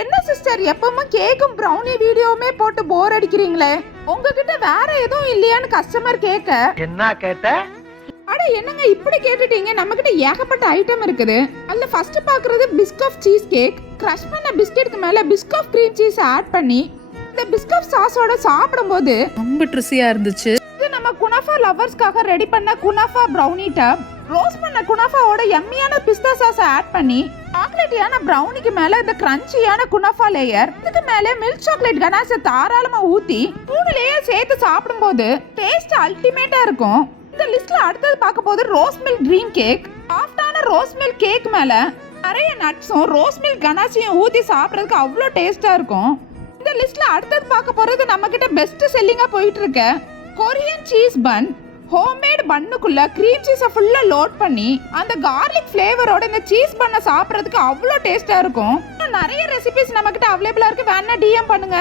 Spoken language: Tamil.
என்ன சிஸ்டர் எப்பவும் கேக்கும் ப்ரௌனி வீடியோவுமே போட்டு போர் அடிக்கிறீங்களே? உங்ககிட்ட வேற எதுவும் இல்லையான்னு கஸ்டமர் கேட்க என்ன கேட்ட? அட என்னங்க இப்படி கேட்டுட்டீங்க? நம்ம கிட்ட ஏகப்பட்ட ஐட்டம் இருக்குது. அதுல ஃபர்ஸ்ட் பாக்குறது பிஸ்கட் சீஸ் கேக். கிரஷ் பண்ண பிஸ்கெட்க்கு மேல பிஸ்கட் கிரீம் சீஸ் ஆட் பண்ணி இந்த பிஸ்கட் சாஸோட சாப்பிடும்போது ரொம்ப ட்ரிஸியா இருந்துச்சு. இது நம்ம குனாஃபா லவர்ஸ்க்காக ரெடி பண்ண குனாஃபா ப்ரௌனி டப். ரோஸ்ட் பண்ண குனாஃபாவோட எம்மியான பிஸ்தா சாஸ் ஆட் பண்ணி சாக்லேட்டியான ப்ரௌனிக்கு மேல இந்த கிரன்ச்சியான குனாஃபா லேயர், இதுக்கு மேல மில்க் சாக்லேட் கனாஸை தாராளமா ஊத்தி 3 லேயர் சேர்த்து சாப்பிடும்போது டேஸ்ட் அல்டிமேட்டா இருக்கும். இந்த லிஸ்ட்ல அடுத்தது பார்க்க போது ரோஸ் மில்க் ட்ரீம் கேக். சாஃப்டான ரோஸ் மில்க் கேக் மேல நிறைய நட்ஸும் ரோஸ் மில்க் கனாஸையும் ஊத்தி சாப்பிட்றதுக்கு அவ்வளோ டேஸ்டா இருக்கும். இந்த லிஸ்ட்ல அடுத்தது பார்க்க போறது நம்ம கிட்ட பெஸ்ட் செல்லிங்கா போயிட்டு இருக்க கொரியன் சீஸ் பன். ஹோம்மேட் பண்ணுக்குள்ள க்ரீம் சீஸை ஃபுல்லா லோட் பண்ணி அந்த கார்லிக் ஃப்ளேவரோட இந்த சீஸ் பண்ண சாப்பிட்றதுக்கு அவ்வளோ டேஸ்டா இருக்கும். நிறைய ரெசிபிஸ் நம்ம கிட்ட அவைலபிளா இருக்கு, வேணா டிஎம் பண்ணுங்க.